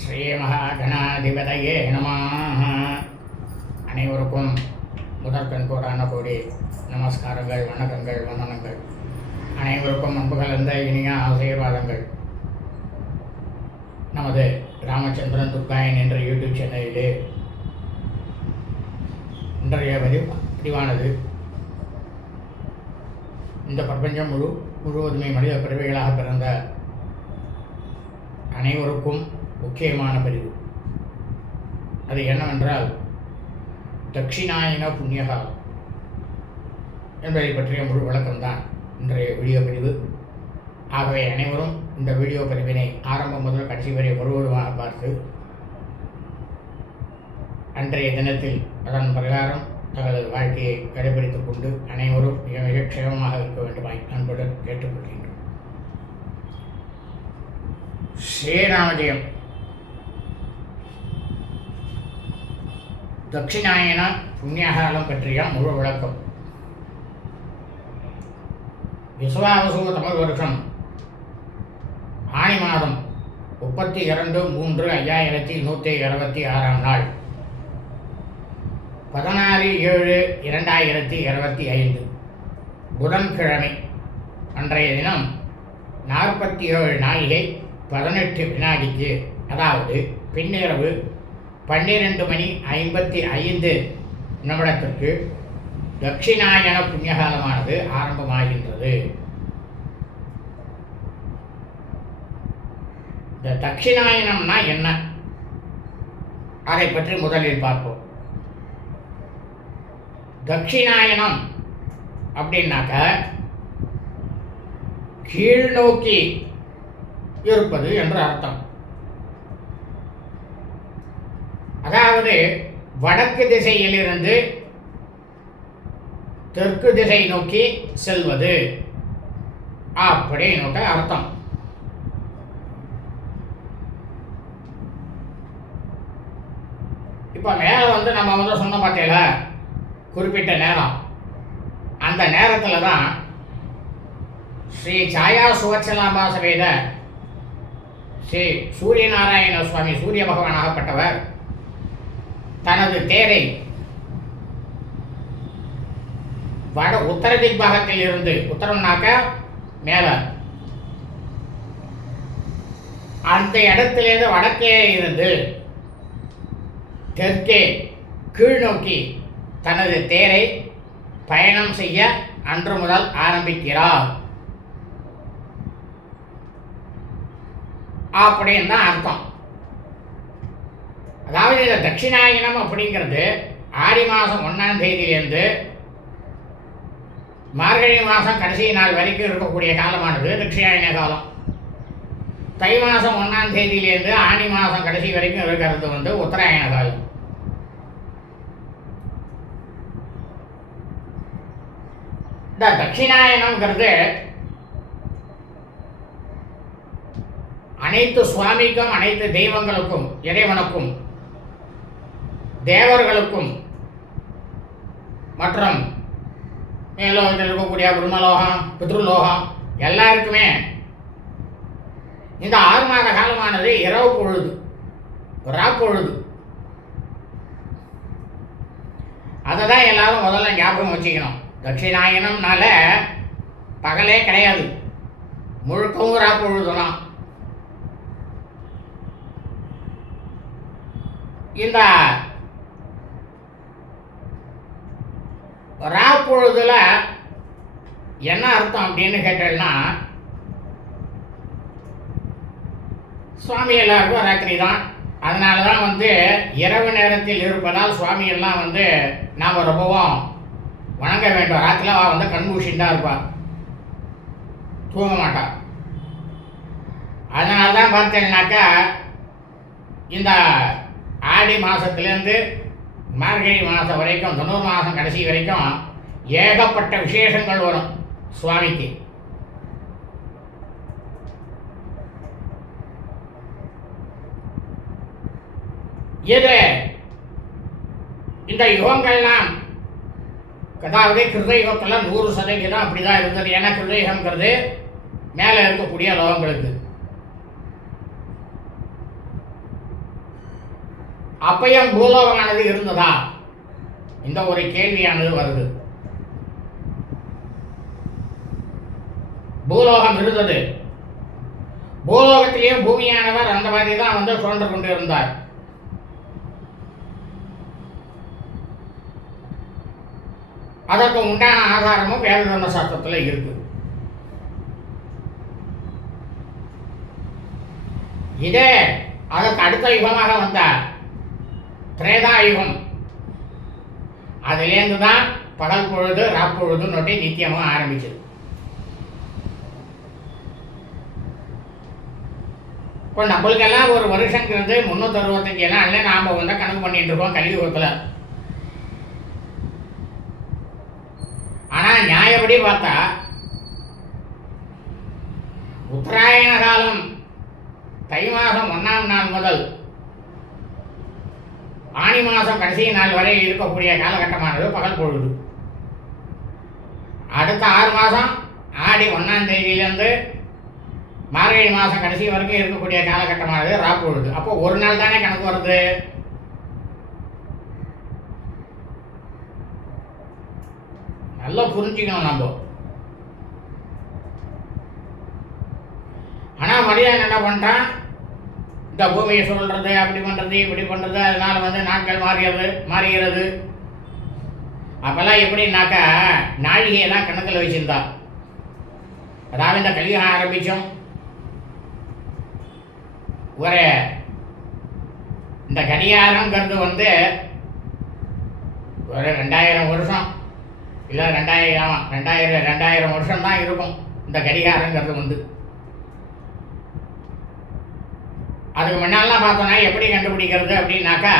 ஸ்ரீமகாகணாதிபதையே நமः. அனைவருக்கும் முதற்கண் கோடான கோடி நமஸ்காரங்கள் வணக்கங்கள் வந்தனங்கள். அனைவருக்கும் அன்பு கலந்த இனிய ஆசீர்வாதங்கள். நமது ராமச்சந்திரன் துர்காயன் என்ற யூடியூப் சேனலிலே இன்றைய பதிவு பதிவானது. இந்த பிரபஞ்சம் முழு முழுவதுமே மனித பிறவைகளாக பிறந்த அனைவருக்கும் முக்கியமான பதிவு. அது என்னவென்றால் தட்சிணாயன புண்ணியகாலம் என்பதை பற்றிய முழு விளக்கம்தான் இன்றைய வீடியோ பதிவு. ஆகவே அனைவரும் இந்த வீடியோ பதிவினை ஆரம்பம் முதல் கடைசி வரை முழுவதுமாக பார்த்து அன்றைய தினத்தில் அதன் பிரகாரம் தங்களது வாழ்க்கையை கடைபிடித்துக் கொண்டு அனைவரும் மிக மிக க்ஷேமமாக இருக்க வேண்டுமாய் அன்புடன் கேட்டுக்கொள்கின்றோம். ஸ்ரீராமஜெயம். தட்சிணாயன புண்ணியகாலம் பற்றிய முழு விளக்கம். விஸ்வாவசு தமிழ் வருஷம் ஆணி மாதம் முப்பத்தி இரண்டு மூன்று ஐயாயிரத்தி நூற்றி இருபத்தி ஆறாம் நாள். பதினாறு ஏழு இரண்டாயிரத்தி இருபத்தி ஐந்து புதன்கிழமை அன்றைய தினம் நாற்பத்தி ஏழு நாழிகை பதினெட்டு வினாடிக்கு அதாவது பின்னிரவு பன்னிரெண்டு மணி ஐம்பத்தி ஐந்து நிமிடத்திற்கு தட்சிணாயன புண்ணியகாலமானது ஆரம்பமாகின்றது. இந்த தட்சிணாயனம்னா என்ன? அதை பற்றி முதலில் பார்ப்போம். தட்சிணாயனம் அப்படின்னாக்க கீழ் நோக்கி இருப்பது என்று அர்த்தம். அதாவது வடக்கு திசையிலிருந்து தெற்கு திசை நோக்கி செல்வது. அப்படின்னு அர்த்தம். இப்போ மேலே வந்து நம்ம வந்து சொன்ன பார்த்தேல குறிப்பிட்ட நேரம். அந்த நேரத்தில் தான் ஸ்ரீ சாயா சுவச்சலாம்பா சமேத ஸ்ரீ சூரியநாராயண சுவாமி சூரிய பகவானாகப்பட்டவர் தனது தேரை வட உத்தர திக்பாகத்தில் இருந்து உத்தரம்னாக்க மேல. அந்த இடத்திலிருந்து வடக்கே இருந்து தெற்கே கீழ் நோக்கி தனது தேரை பயணம் செய்ய அன்று முதல் ஆரம்பிக்கிறார். அப்படின்னு தான் அர்த்தம். அதாவது இந்த தட்சிணாயனம் அப்படிங்கிறது ஆடி மாதம் ஒன்றாம் தேதியிலேருந்து மார்கழி மாதம் கடைசி நாள் வரைக்கும் இருக்கக்கூடிய காலமானது தட்சிணாயன காலம். தை மாதம் ஒன்றாம் தேதியிலேருந்து ஆணி மாதம் கடைசி வரைக்கும் இருக்கிறது வந்து உத்தராயண காலம். இந்த தட்சிணாயனம்ங்கிறது அனைத்து சுவாமிக்கும் அனைத்து தெய்வங்களுக்கும் இறைவனுக்கும் தேவர்களுக்கும் மற்றும் மேலோகத்தில் இருக்கக்கூடிய பிரம்மலோகம் பித்ருலோகம் எல்லாருக்குமே இந்த ஆறு மாத காலமானது இரவு பொழுது ராப்பொழுது. அதை தான் எல்லாரும் முதல்ல ஞாபகம் வச்சுக்கணும். தட்சிணாயனம்னால பகலே கிடையாது. முழுக்கவும் ராப்பொழுது தான் இந்த ராப்பொழுதுல என்ன அர்த்தம் அப்படின்னு கேட்டேன்னா சுவாமி எல்லாருக்கும் ராத்திரி தான். அதனால தான் வந்து இரவு நேரத்தில் இருப்பதால் சுவாமி எல்லாம் வந்து நாம் ரொம்பவும் வணங்க வேண்டும். ராத்திரில அவள் வந்து கண்மூஷின்னு தான் இருப்பாள் தூங்க மாட்டாள் அதனால தான் பார்த்தீங்கன்னாக்கா இந்த ஆடி மாதத்துலேருந்து மார்கழி மாதம் வரைக்கும் தொண்ணூறு மாதம் கடைசி வரைக்கும் ஏகப்பட்ட விசேஷங்கள் வரும் சுவாமிக்கு. இது இந்த யுகங்கள்லாம் அதாவது கிருதயுகத்தில் நூறு சதவீதம் அப்படி தான் இருந்தது. ஏன்னா கிருதயுகங்கிறது மேலே இருக்கக்கூடிய லோகங்களுக்கு. அப்பையும் பூலோகமானது இருந்ததா? இந்த ஒரு கேள்வியானது வருது. பூலோகம் இருந்தது. பூலோகத்திலேயும் பூமியானவர் அந்த மாதிரி தான் வந்து சுழன்று கொண்டிருந்தார். அதற்கு உண்டான ஆதாரமும் வேத சாஸ்திரத்தில் இருக்கு. இதே அதற்கு அடுத்த யுகமாக வந்தார். திரேதா யுகம். அதுலேருந்து தான் பகல் பொழுது ராப்பொழுது நொட்டி நித்தியமாக ஆரம்பிச்சது. இப்போ நம்மளுக்கெல்லாம் ஒரு வருஷங்கிறது முந்நூற்றி அறுபத்தஞ்சு நாளில் நாம் வந்து கணக்கு பண்ணிட்டு இருக்கோம் கலியுகத்தில் ஆனால் நியாயப்படி பார்த்தா உத்தராயண காலம் தை மாதம் ஒன்றாம் நாள் முதல் ஆணி மாதம் கடைசி நாள் வரை இருக்கக்கூடிய காலகட்டமானது பகல் பொழுது. அடுத்த ஆறு மாதம் ஆடி ஒன்றாம் தேதியிலேருந்து மார்கழி மாதம் கடைசி வரைக்கும் இருக்கக்கூடிய காலகட்டமானது ராப்பொழுது அப்போ ஒரு நாள் தானே கணக்கு வருது? நல்லா புரிஞ்சுக்கணும் நம்ம. ஆனால் மனிதன் என்ன பண்ணிட்டான்? இந்த பூமியை சொல்றது அப்படி பண்ணுறது இப்படி பண்ணுறது அதனால வந்து நாட்கள் மாறியது மாறுகிறது. அப்போல்லாம் எப்படின்னாக்கா நாழிகையெல்லாம் கணக்கில் வச்சுருந்தா. அதாவது இந்த கல்யாணம் ஆரம்பித்தோம் ஒரு இந்த கடிகாரங்கிறது வந்து ஒரு ரெண்டாயிரம் வருஷம். இல்லை ரெண்டாயிரம் ஆமாம் ரெண்டாயிரம் ரெண்டாயிரம் வருஷம் தான் இருக்கும் இந்த கடிகாரங்கிறது வந்து. அதுக்கு முன்னாலாம் பார்த்தோன்னா எப்படி கண்டுபிடிக்கிறது அப்படின்னாக்கா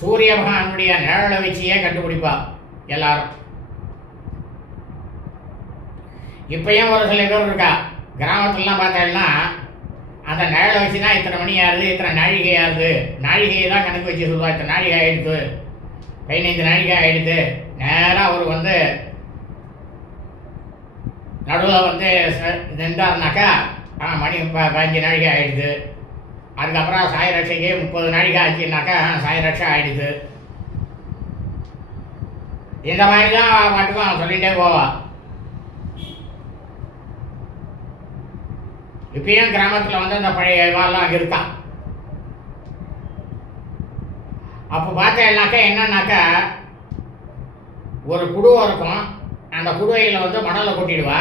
சூரிய பகவானுடைய நிழலை வச்சியே கண்டுபிடிப்பா எல்லாரும். இப்பயும் ஒரு சில பேர் இருக்கா கிராமத்துலலாம் பார்த்தேன்னா அந்த நிழலை வச்சுனா இத்தனை மணி ஆகுது இத்தனை நாழிகை ஆகுது. நாழிகையை தான் கணக்கு வச்சு சொல்லுவா இத்தனை நாழிகை ஆகிடுது பதினைந்து நாழிகை ஆகிடுது நேராக அவர் வந்து நடுவில் வந்து ச- நின்றாருனாக்கா ஆ மணி ப பதினஞ்சு நாழிகை ஆகிடுது அதுக்கப்புறம் சாய் ரட்சைக்கு முப்பது நாழிகை ஆச்சுனாக்கா ஆ, சாய் ரட்சை இந்த மாதிரி தான் மட்டும் அவன் சொல்லிகிட்டே போவான் இப்பயும் கிராமத்தில் வந்து அந்த பழைய இவாலாம் இருக்கான் அப்போ பார்த்தேன்னாக்கா என்னன்னாக்கா ஒரு குடுவை இருக்கும். அந்த குடுவையில் வந்து மணலை கொட்டிடுவா.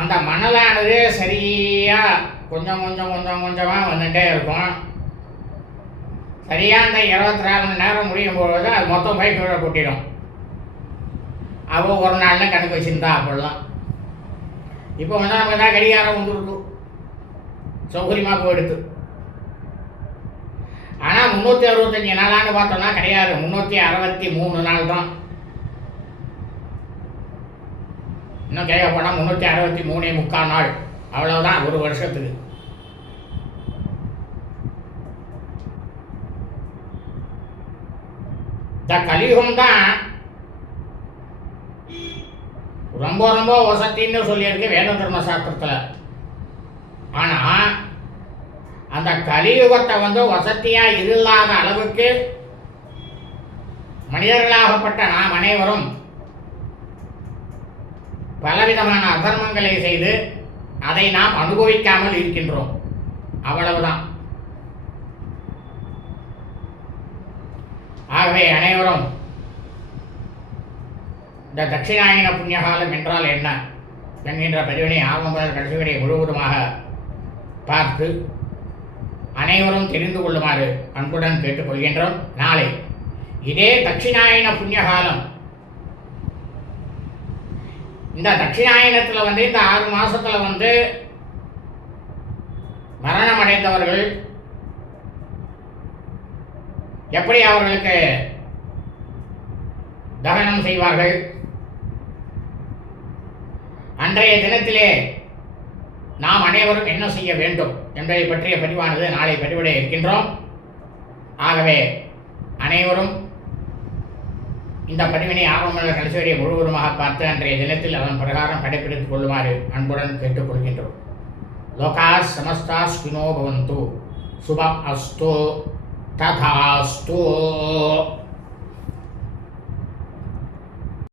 அந்த மணலானது சரியாக கொஞ்சம் கொஞ்சம் கொஞ்சம் கொஞ்சமாக வந்துகிட்டே இருக்கும். சரியாக அந்த இருபத்தி நாலு மணி நேரம் முடியும் பொழுது அது மொத்தம் போய் கீழே கொட்டிடும். அவள் ஒரு நாளில் கணக்கு வச்சுருந்தா அப்படிலாம். இப்போ வந்து நமக்கு தான் கடிகாரம் வந்துருக்கு சௌகரியமாக போயிடுது ஆனால் முந்நூற்றி அறுபத்தஞ்சி நாளான்னு பார்த்தோம்னா கிடையாது. முந்நூற்றி அறுபத்தி மூணு நாள் தான் இன்னும் கேட்க போனால் முந்நூற்றி அறுபத்தி மூணே முக்கால் நாள். அவ்வளவுதான் ஒரு வருஷத்துக்கு. இந்த கலியுகம் தான் ரொம்ப ரொம்ப வசத்தின்னு சொல்லியிருக்கு வேத தர்ம சாஸ்திரத்தில். ஆனால் அந்த கலியுகத்தை வந்து வசதியாக இல்லாத அளவுக்கு மனிதர்களாகப்பட்ட நாம் அனைவரும் பலவிதமான அதர்மங்களை செய்து அதை நாம் அனுபவிக்காமல் இருக்கின்றோம். அவ்வளவுதான். ஆகவே அனைவரும் இந்த தட்சிணாயன புண்ணியகாலம் என்றால் என்ன? என்கின்ற பதிவினை ஆகும் முதல் கடைசி வரை முழுவதுமாக பார்த்து அனைவரும் தெரிந்து கொள்ளுமாறு அன்புடன் கேட்டுக்கொள்கின்றோம். நாளை இதே தட்சிணாயன புண்ணியகாலம். இந்த தட்சிணாயனத்தில் வந்து இந்த ஆறு மாதத்தில் வந்து மரணம் அடைந்தவர்கள் எப்படி அவர்களுக்கு தகனம் செய்வார்கள்? அன்றைய தினத்திலே நாம் அனைவரும் என்ன செய்ய வேண்டும் என்பதை பற்றிய பதிவானது நாளை பதிவிட இருக்கின்றோம். ஆகவே அனைவரும் இந்த பதிவினை ஆர்வமுள்ள கடைசிவரை முழுவதுமாக பார்த்து அன்றைய தினத்தில் அதன் பிரகாரம் கடைபிடித்துக் கொள்ளுமாறு அன்புடன் கேட்டுக்கொள்கின்றோம். லோகா சமஸ்தா ஸ்பினோ பவந்து. சுபம் அஸ்து. ததாஸ்து